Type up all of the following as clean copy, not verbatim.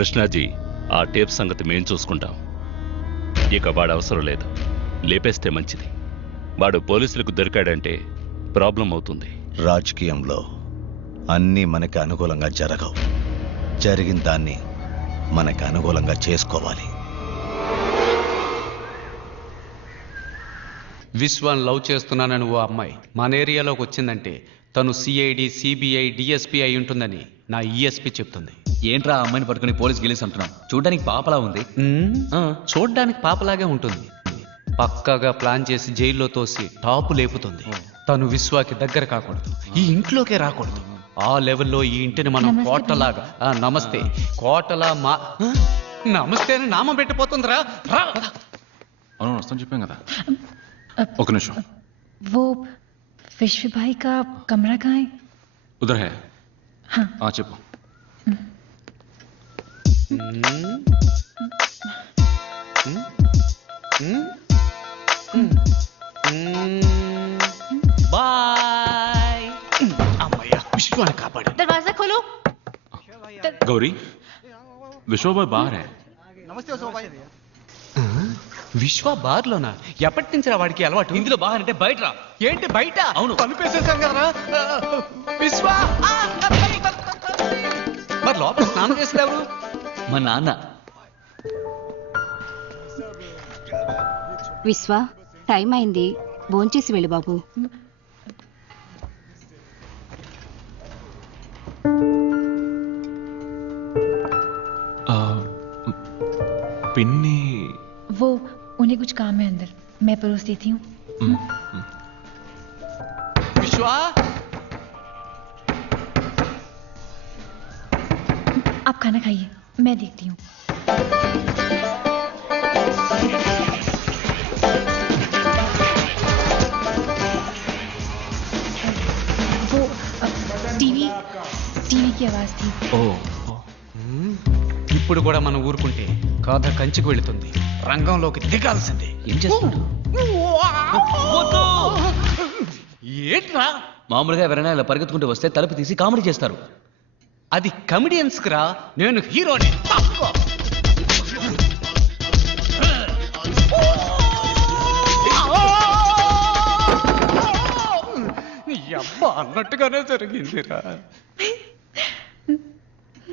కృష్ణాజీ, ఆ టేప్ సంగతి మేం చూసుకుంటాం. ఇక వాడు అవసరం లేదు, లేపేస్తే మంచిది. వాడు పోలీసులకు దొరికాడంటే ప్రాబ్లం అవుతుంది. రాజకీయంలో అన్నీ మనకి అనుకూలంగా జరగవు. జరిగిన దాన్ని మనకి అనుకూలంగా చేసుకోవాలి. విశ్వాన్ని లవ్ చేస్తున్నానని ఓ అమ్మాయి మన ఏరియాలోకి వచ్చిందంటే తను సిఐడి, సిబిఐ, డిఎస్పీ అయి ఉంటుందని నా ఈఎస్పీ చెప్తుంది. ఏంట్రా ఆ అమ్మాయిని పట్టుకుని పోలీస్ గెలిసి అంటున్నాం? చూడడానికి పాపలా ఉంది. చూడ్డానికి పాపలాగే ఉంటుంది. పక్కాగా ప్లాన్ చేసి జైల్లో తోసి టాపు లేపుతుంది. తను విశ్వాకి దగ్గర కాకూడదు, ఈ ఇంట్లోకే రాకూడదు. ఆ లెవెల్లో ఈ ఇంటిని మనం కోటలాగా నమస్తే కోటలా నమస్తే అని నామం పెట్టిపోతుందిరా. అవును, వస్తాను చెప్పాం కదా. ఒక నిమిషం. वो विश्व भाई का कमरा कहाँ है? उधर है. हाँ. చెప్పు. బాయ్. అమ్మయ్య, విశ్వాన్ని కాపాడు. दरवाजा खोलो. गौरी, विश्व भाई बाहर है. విశ్వ బార్లోనా? ఎప్పటి నుంచి రా వాడికి అలవాటు? ఇందులో బాహర్ అంటే బయట రా. ఏంటి బయట? అవును. పనిపేసేసాం కదరా. విశ్వ మరి లోపల స్నానం చేసేవారు? మా నాన్న. విశ్వ, టైం అయింది, భోంచేసి వెళ్ళు బాబు. పిన్ని. वो उन्हें कुछ काम है अंदर, मैं परोस देती हूँ. విశ్వ, आप खाना खाइए, मैं देखती हूँ. वो टीवी की आवाज थी. ఇప్పుడు కూడా మనం ఊరుకుంటే కథ కంచికి వెళుతుంది. రంగంలోకి దిగాల్సిందే. ఏం చేస్తున్నాడు? ఏంట్రా? మామూలుగా ఎవరైనా ఇలా పరిగెత్తుకుంటూ వస్తే తలుపు తీసి కామెడీ చేస్తారు. అది కమెడియన్స్ రా, నేను హీరోని. అబ్బా అన్నట్టుగానే జరిగిందిరా.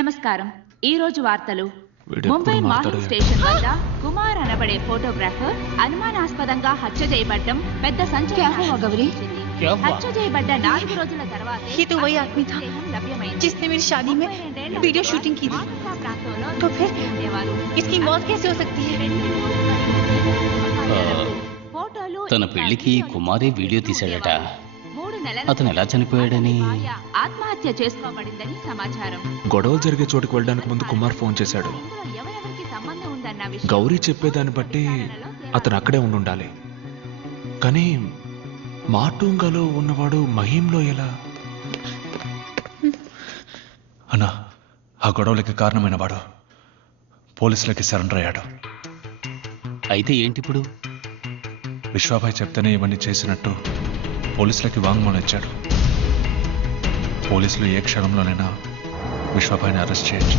నమస్కారం. ఈ రోజు వార్తలు. ముంబై మాహిం స్టేషన్ వద్ద కుమార్ అనబడే ఫోటోగ్రాఫర్ అనుమానాస్పదంగా హత్య చేయబడ్డం పెద్ద సంచలనం. గౌరీ, హత్య చేయబడ్డ 4 రోజుల తర్వాత ये तो वही आदमी था जिसने मेरी शादी में वीडियो शूटिंग की थी. तो फिर इसकी मौत कैसे हो सकती है? తన పెళ్లికి కుమారే వీడియో తీశాడట. అతను ఎలా చనిపోయాడని? ఆత్మహత్య చేసుకోబడిందని సమాచారం. గొడవలు జరిగే చోటుకు వెళ్ళడానికి ముందు కుమార్ ఫోన్ చేశాడు. ఎవరెవరికి సంబంధం ఉందన్న విషయం గౌరీ చెప్పేదాన్ని బట్టి అతను అక్కడే ఉండాలి. కానీ మాటూంగాలో ఉన్నవాడు మహీంలో ఎలా? అన్నా, ఆ గొడవలకి కారణమైన వాడు పోలీసులకి సరెండర్ అయ్యాడు. అయితే ఏంటిప్పుడు? విశ్వాభాయ్ చెప్తేనే ఇవన్నీ చేసినట్టు పోలీసులకి వాంగ్మూలం ఇచ్చాడు. పోలీసులు ఏ క్షణంలోనైనా విశ్వాభాయ్ని అరెస్ట్ చేయొచ్చు.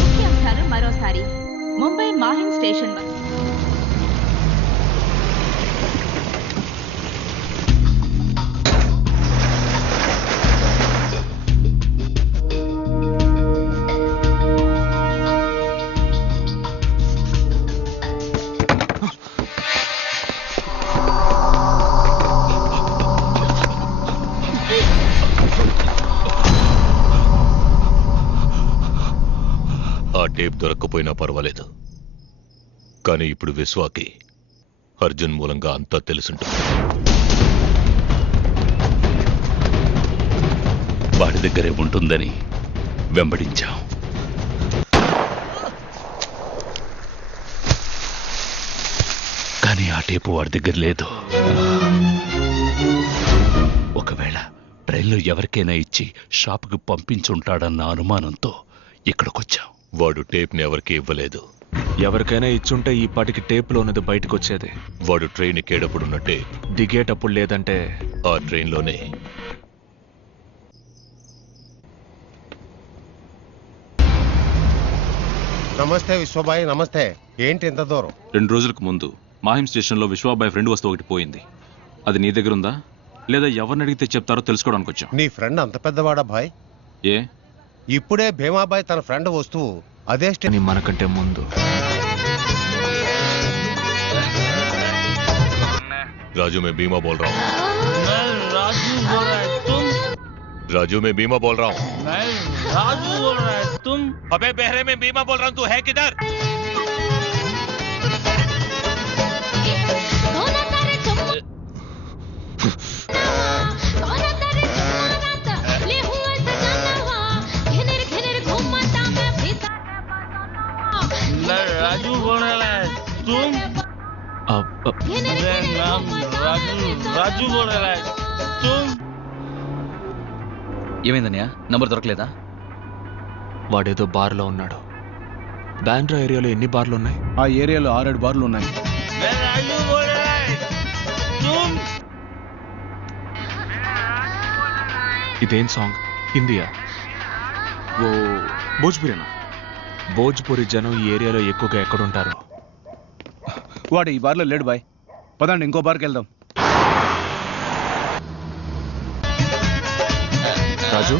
ముఖ్యాంశాలు మరోసారి. ముంబై మాహిం స్టేషన్ వద్ద టేప్ దొరక్కపోయినా పర్వాలేదు, కానీ ఇప్పుడు విశ్వాకి అర్జున్ మూలంగా అంతా తెలుసుంటుంది. వాడి దగ్గరే ఉంటుందని వెంబడించాం. కానీ ఆ టేపు వాడి దగ్గర లేదు. ఒకవేళ ట్రైన్లో ఎవరికైనా ఇచ్చి షాపుకి పంపించుంటాడన్న అనుమానంతో ఇక్కడికొచ్చాం. వాడు టేప్ని ఎవరికి ఇవ్వలేదు. ఎవరికైనా ఇచ్చుంటే ఈ పాటికి టేప్లో ఉన్నది బయటకు వచ్చేది. వాడు ట్రైన్ ఎక్కేటప్పుడున్నట్టే దిగేటప్పుడు లేదంటే ఆ ట్రైన్లోనే నమస్తే విశ్వబాయ్, నమస్తే. ఏంటి ఇంత దూరం? 2 రోజులకు ముందు మాహిం స్టేషన్లో విశ్వాబాయ్ ఫ్రెండ్ వస్తువు ఒకటి పోయింది. అది నీ దగ్గర ఉందా లేదా ఎవరిని అడిగితే చెప్తారో తెలుసుకోవడానికి వచ్చాం. నీ ఫ్రెండ్ అంత పెద్దవాడా భాయ్? ఏ ఇప్పుడే భీమాబాయ్ తన ఫ్రెండ్ వస్తువు అదే అని మనకంటే ముందు राजू मैं बीमा बोल रहा हूँ. राजू बोल रहा है तुम? राजू मैं बीमा बोल रहा हूँ. राजू बोल रहा है तुम? अबे बहरे में बीमा बोल रहा हूँ, तू है किधर? राजू बोल रहा है तुम? రాజు बोल रहा है तुम? ఏమైందన్నయ్య, నంబర్ దొరకలేదా? వాడేదో బార్లో ఉన్నాడు. బాండ్రా ఏరియాలో ఎన్ని బార్లు ఉన్నాయి? ఆ ఏరియాలో 6-7 బార్లు ఉన్నాయి. రాజు बोल रहा है तुम? ఇదేం సాంగ్? హిందీయా? ఓ భోజ్పురేనా? భోజ్పురి జనం ఈ ఏరియాలో ఎక్కువగా ఎక్కడుంటారు? వాడు ఈ బార్లో లేడు బాయ్. పదండి ఇంకో బార్కి వెళ్దాం. రాజు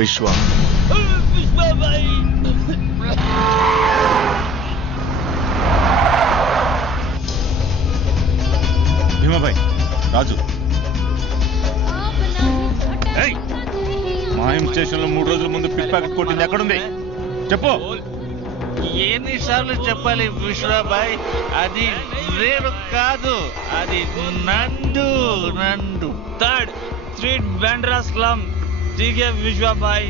విశ్వ భీమాబాయ్, రాజు మాయం స్టేషన్ లో 3 రోజుల ముందు పిక్ ప్యాకెట్ కొట్టింది ఎక్కడుంది చెప్పు. ఎన్నిసార్లు చెప్పాలి విశ్వబాయ్? అది రేరు కాదు, అది నందు. 3rd street Bandra slum. ठीक है विश्वबाई.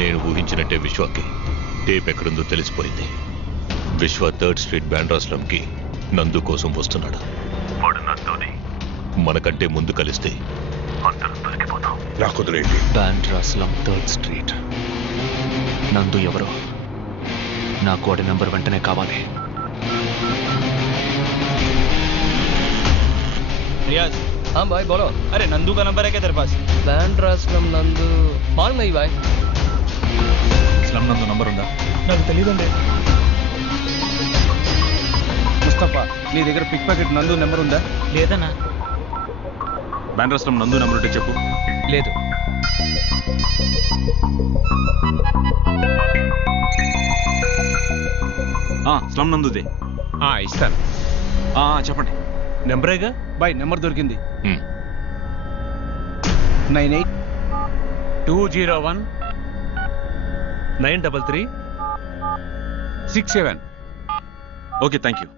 నేను ఊహించినట్టే విశ్వకి టేప్ ఎక్కడుందో తెలిసిపోయింది. విశ్వ 3rd స్ట్రీట్ బాండ్రా స్లమ్కి నందు కోసం వస్తున్నాడు. వాడు నందుని మనకంటే ముందు కలిస్తే అందరం దొరికిపోతాం. కుదిరేంటి? Bandra slum 3rd street. నందు ఎవరో? నాకు వాడి నంబర్ వెంటనే కావాలి. रियाज, हाँ भाई बोलो. अरे नंदू का नंबर है क्या तेरे पास? बैंड्रा स्लम नंदू मालूम नहीं भाई. స్లమ్ నందు నంబర్ ఉందా? నాకు తెలియదండి. ముస్తఫా, నీ దగ్గర పిక్ ప్యాకెట్ నందు నెంబర్ ఉందా? లేదన్నా. బాండ్రా స్లమ్ నందు నంబర్ ఉంటే చెప్పు. లేదు. స్లమ్ నందుదే. ఇస్తాను. చెప్పండి. నెంబరేగా బాయ్, నెంబర్ దొరికింది. 98 201 933 67. Okay, thank you.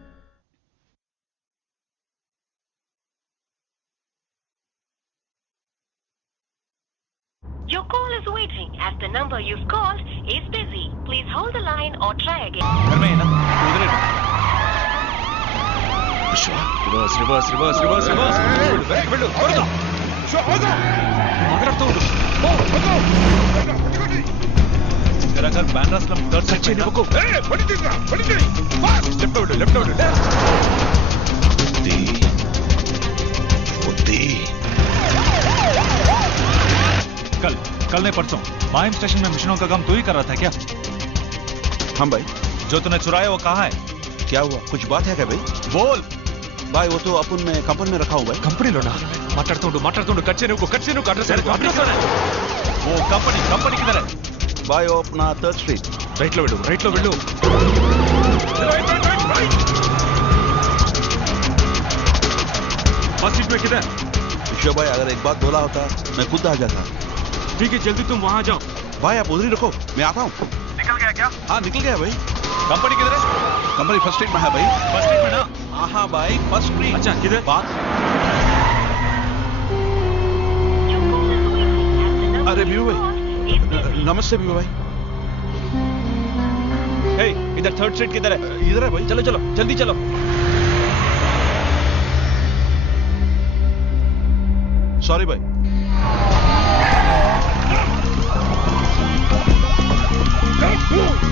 Your call is waiting as the number you've called is busy. Please hold the line or try again. Reverse reverse reverse reverse reverse. Bandra slum 3rd street. कल नहीं परसों Mahim station में मिशनों का काम तू ही कर रहा था क्या? हाँ भाई. जो तूने चुराया वो कहाँ है? क्या हुआ? कुछ बात है क्या भाई? बोल भाई. वो तो अपन में कंपनी में रखा हूँ भाई. కంపెనీలోనా? మాట్లాడుతుండు కట్ చేయను అడ్రస్ वो कंपनी किधर है? भाई वो अपना 3rd स्ट्रीट. రైట్ లో వెళ్ళు. फर्स्ट सीट में किधर? विश्व भाई, अगर एक बात बोला होता मैं खुद आ जाता. ठीक है, जल्दी तुम वहाँ जाओ. भाई आप उधर ही रखो, मैं आता हूँ. निकल गया क्या? हाँ निकल गया भाई. कंपनी किधर है? कंपनी 1st स्ट्रीट में है भाई. 1st स्ट्रीट में ना? हाँ भाई 1st स्ट्रीट. अच्छा किधर? अरे बीबू भाई, नमस्ते बीबू भाई. हे इधर थर्ड स्ट्रीट किधर है? इधर है भाई। चलो चलो जल्दी चलो। सॉरी भाई। Let's go!